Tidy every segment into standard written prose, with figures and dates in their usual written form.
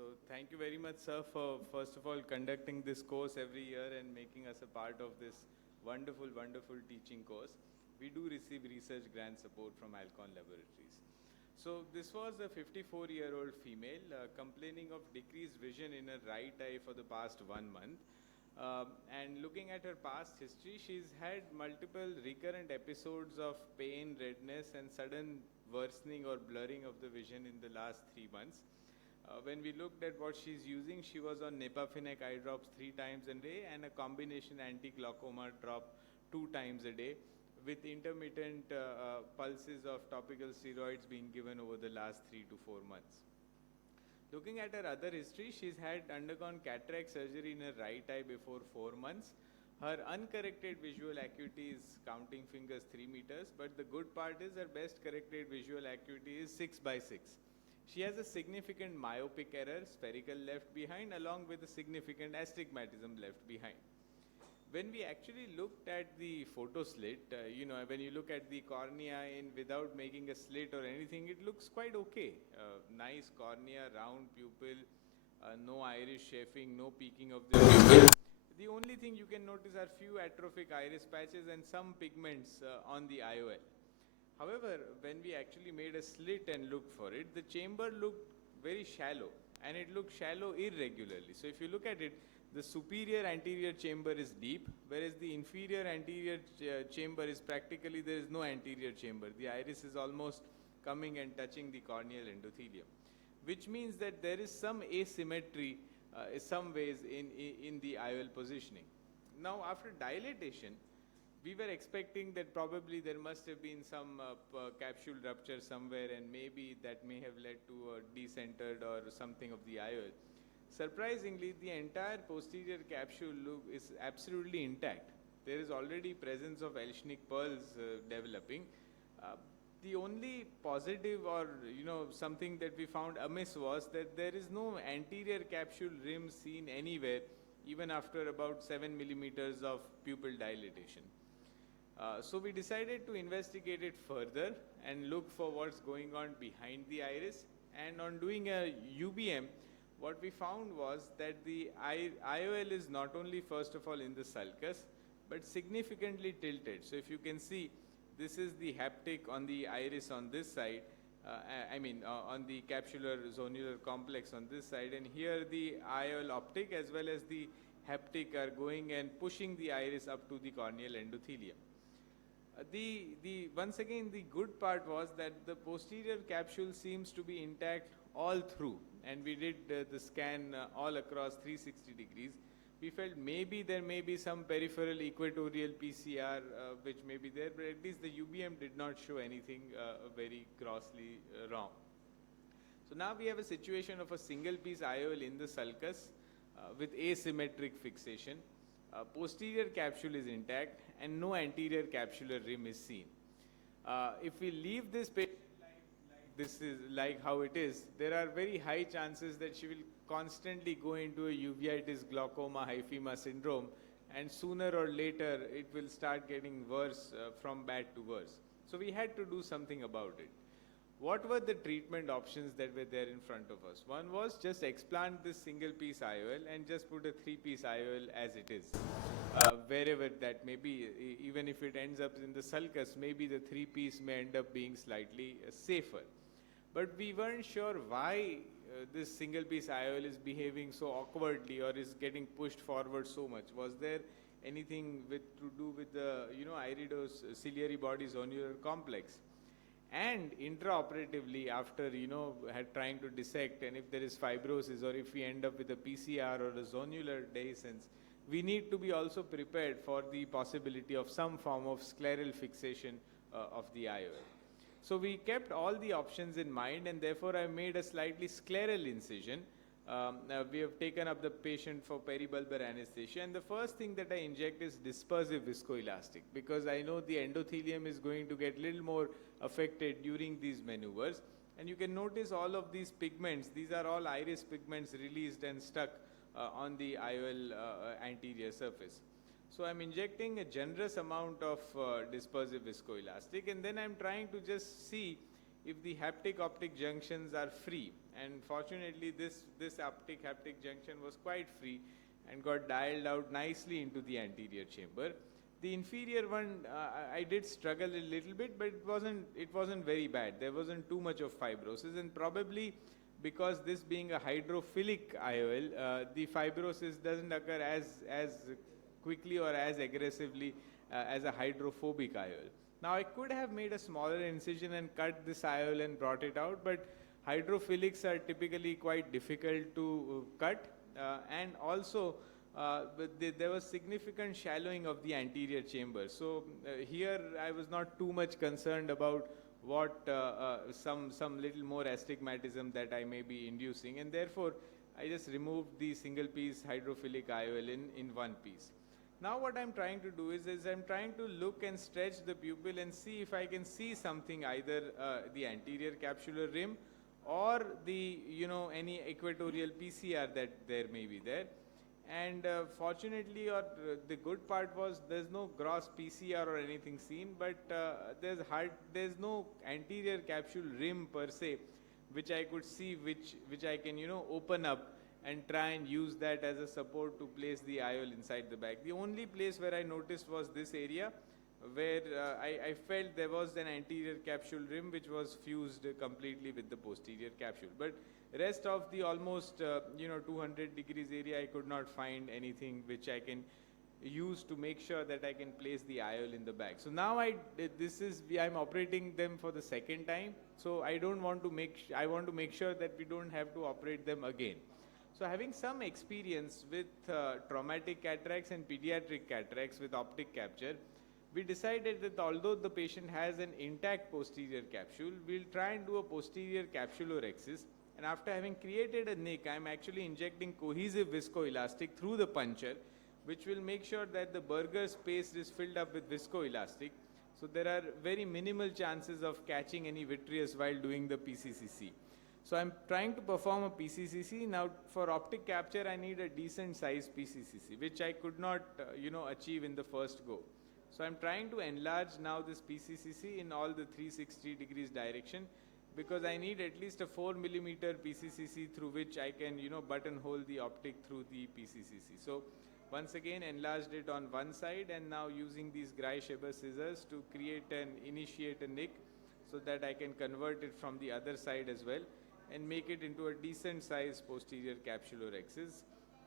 So thank you very much, sir, for first of all conducting this course every year and making us a part of this wonderful, wonderful teaching course. We do receive research grant support from Alcon Laboratories. So this was a 54-year-old female complaining of decreased vision in her right eye for the past 1 month. And looking at her past history, she's had multiple recurrent episodes of pain, redness, and sudden worsening or blurring of the vision in the last 3 months. When we looked at what she's using, she was on Nepafenec eye drops 3 times a day and a combination anti-glaucoma drop 2 times a day, with intermittent pulses of topical steroids being given over the last 3 to 4 months. Looking at her other history, she's had undergone cataract surgery in her right eye before 4 months. Her uncorrected visual acuity is counting fingers 3 meters, but the good part is her best corrected visual acuity is 6 by 6. She has a significant myopic error, spherical left behind, along with a significant astigmatism left behind. When we actually looked at the photo slit, when you look at the cornea in without making a slit or anything, it looks quite okay. Nice cornea, round pupil, no iris chafing, no peaking of the pupil. The only thing you can notice are few atrophic iris patches and some pigments on the IOL. However, when we actually made a slit and looked for it, the chamber looked very shallow, and it looked shallow irregularly. So if you look at it, the superior anterior chamber is deep, whereas the inferior anterior chamber is practically, there is no anterior chamber. The iris is almost coming and touching the corneal endothelium, which means that there is some asymmetry some ways in the IOL positioning. Now, after dilatation, we were expecting that probably there must have been some capsule rupture somewhere, and maybe that may have led to a decentered or something of the IOL. Surprisingly, the entire posterior capsule loop is absolutely intact. There is already presence of Elschnig pearls developing. The only positive or something that we found amiss was that there is no anterior capsule rim seen anywhere, even after about 7 millimeters of pupil dilatation. So we decided to investigate it further and look for what's going on behind the iris. And on doing a UBM, what we found was that the IOL is not only first of all in the sulcus, but significantly tilted. So if you can see, this is the haptic on the iris on this side, on the capsular zonular complex on this side, and here the IOL optic as well as the haptic are going and pushing the iris up to the corneal endothelium. Once again, the good part was that the posterior capsule seems to be intact all through, and we did the scan all across 360 degrees. We felt maybe there may be some peripheral equatorial PCR which may be there, but at least the UBM did not show anything very grossly wrong. So now we have a situation of a single piece IOL in the sulcus with asymmetric fixation. Posterior capsule is intact and no anterior capsular rim is seen. If we leave this patient this is like how it is, there are very high chances that she will constantly go into a uveitis, glaucoma, hyphema syndrome, and sooner or later it will start getting worse from bad to worse. So we had to do something about it. What were the treatment options that were there in front of us? One was just explant this single piece IOL and just put a 3-piece IOL as it is. Wherever that may be, even if it ends up in the sulcus, maybe the 3-piece may end up being slightly safer. But we weren't sure why this single piece IOL is behaving so awkwardly or is getting pushed forward so much. Was there anything to do with the iridociliary body zonular complex? And intraoperatively, after trying to dissect, and if there is fibrosis or if we end up with a PCR or a zonular dehiscence, we need to be also prepared for the possibility of some form of scleral fixation of the IOL. So we kept all the options in mind, and therefore I made a slightly scleral incision. We have taken up the patient for peribulbar anesthesia, and the first thing that I inject is dispersive viscoelastic, because I know the endothelium is going to get a little more affected during these maneuvers. And you can notice all of these pigments, these are all iris pigments released and stuck on the IOL anterior surface. So I'm injecting a generous amount of dispersive viscoelastic, and then I'm trying to just see if the haptic optic junctions are free. and fortunately this optic haptic junction was quite free and got dialed out nicely into the anterior chamber. The inferior one, I did struggle a little bit, but it wasn't very bad. There wasn't too much of fibrosis, and probably because this being a hydrophilic IOL, the fibrosis doesn't occur as quickly or as aggressively as a hydrophobic IOL. Now I could have made a smaller incision and cut this IOL and brought it out, but hydrophilics are typically quite difficult to cut, and also there was significant shallowing of the anterior chamber. So here I was not too much concerned about what some little more astigmatism that I may be inducing, and therefore I just removed the single piece hydrophilic IOL in one piece. Now what I'm trying to do is I'm trying to look and stretch the pupil and see if I can see something, either the anterior capsular rim or the any equatorial PCR that there may be there. And fortunately, or the good part was, there's no gross PCR or anything seen, but there's no anterior capsule rim per se, which I could see, which I can open up and try and use that as a support to place the IOL inside the bag. The only place where I noticed was this area, where I felt there was an anterior capsule rim which was fused completely with the posterior capsule. But rest of the almost 200 degrees area, I could not find anything which I can use to make sure that I can place the IOL in the bag. So now I'm operating them for the second time. So I want to make sure that we don't have to operate them again. So having some experience with traumatic cataracts and pediatric cataracts with optic capture, we decided that although the patient has an intact posterior capsule, we'll try and do a posterior capsulorhexis. And after having created a nick, I'm actually injecting cohesive viscoelastic through the puncture, which will make sure that the burger space is filled up with viscoelastic. So there are very minimal chances of catching any vitreous while doing the PCCC. So I'm trying to perform a PCCC. Now for optic capture, I need a decent size PCCC, which I could not achieve in the first go. So I'm trying to enlarge now this PCCC in all the 360 degrees direction, because I need at least a 4 millimeter PCCC through which I can buttonhole the optic through the PCCC. So once again enlarged it on one side, and now using these Greischeber scissors to initiate a nick so that I can convert it from the other side as well and make it into a decent size posterior capsulorhexis.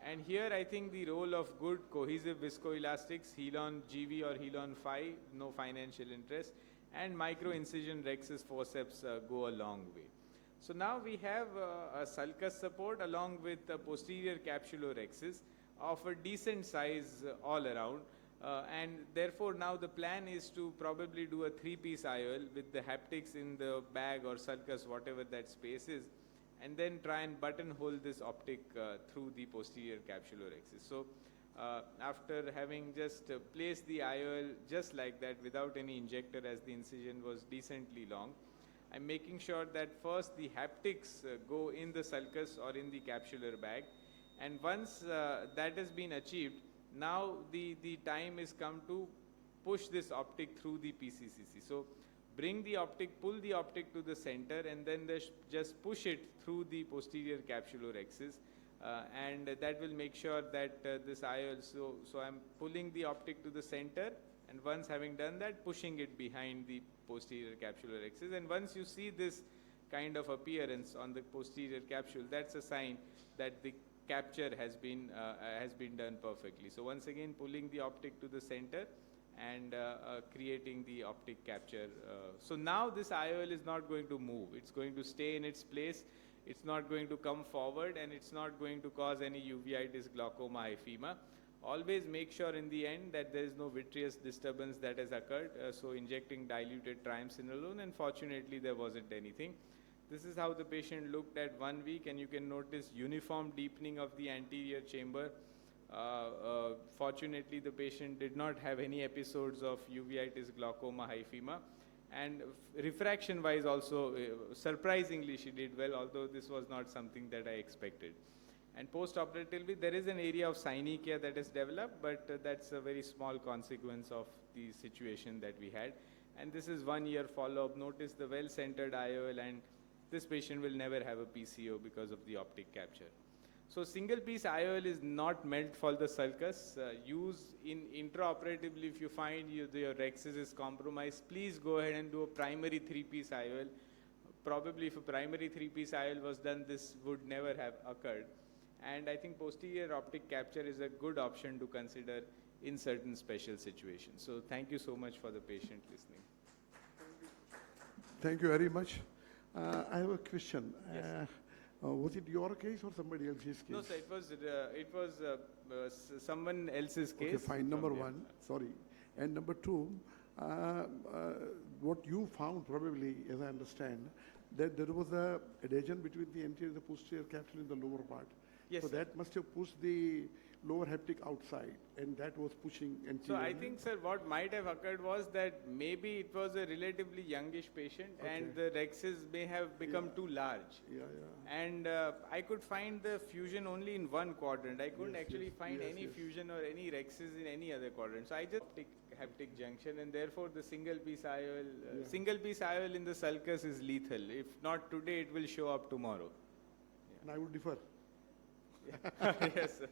And here I think the role of good cohesive viscoelastics, Helon GV or Helon Phi, no financial interest, and micro-incision rhexis forceps go a long way. So now we have a sulcus support along with a posterior capsulorhexis of a decent size all around. And therefore now the plan is to probably do a 3-piece IOL with the haptics in the bag or sulcus, whatever that space is, and then try and buttonhole this optic through the posterior capsulorhexis. So after having just placed the IOL just like that without any injector, as the incision was decently long, I'm making sure that first the haptics go in the sulcus or in the capsular bag, and once that has been achieved, now the time is come to push this optic through the PCCC. So bring the optic, pull the optic to the center, and then just push it through the posterior capsulorhexis, and that will make sure that this IOL, so I'm pulling the optic to the center, and once having done that, pushing it behind the posterior capsulorhexis. And once you see this kind of appearance on the posterior capsule, that's a sign that the capture has been done perfectly. So once again, pulling the optic to the center and creating the optic capture. So now this IOL is not going to move. It's going to stay in its place. It's not going to come forward, and it's not going to cause any uveitis, glaucoma, hyphema. Always make sure in the end that there is no vitreous disturbance that has occurred. So injecting diluted triamcinolone, and fortunately there wasn't anything. This is how the patient looked at 1 week, and you can notice uniform deepening of the anterior chamber. Fortunately, the patient did not have any episodes of uveitis, glaucoma, hyphema, and refraction wise also, surprisingly she did well, although this was not something that I expected. And post-operatively, there is an area of synechia that has developed, but that's a very small consequence of the situation that we had. And this is 1 year follow-up. Notice the well-centered IOL and this patient will never have a PCO because of the optic capture. So single piece IOL is not meant for the sulcus. Use in intraoperatively if you find your rhexis is compromised, please go ahead and do a primary 3-piece IOL. Probably if a primary 3-piece IOL was done, this would never have occurred. And I think posterior optic capture is a good option to consider in certain special situations. So thank you so much for the patient listening. Thank you very much. I have a question. Yes. Was it your case or somebody else's case? No, sir, it was someone else's case. Okay, fine. Number one, sorry. And number two, what you found probably, as I understand, that there was a adhesion between the anterior and the posterior capsule in the lower part. Yes, so sir. that must have pushed the lower haptic outside, and that was pushing anterior. So I think, sir, what might have occurred was that maybe it was a relatively youngish patient, and the rhexis may have become too large. Yeah. And I could find the fusion only in one quadrant. I couldn't actually find any fusion or any rhexis in any other quadrant. So I just haptic junction, and therefore the single piece IOL in the sulcus is lethal. If not today, it will show up tomorrow. And I would defer. Yes, sir.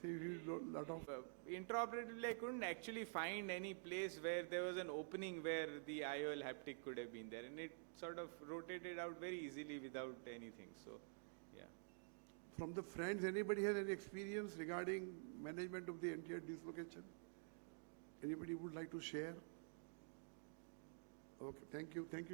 So you do a lot of... Intraoperatively, I couldn't actually find any place where there was an opening where the IOL haptic could have been there. And it sort of rotated out very easily without anything. So, yeah. From the friends, anybody has any experience regarding management of the anterior dislocation? Anybody would like to share? Okay, thank you. Thank you.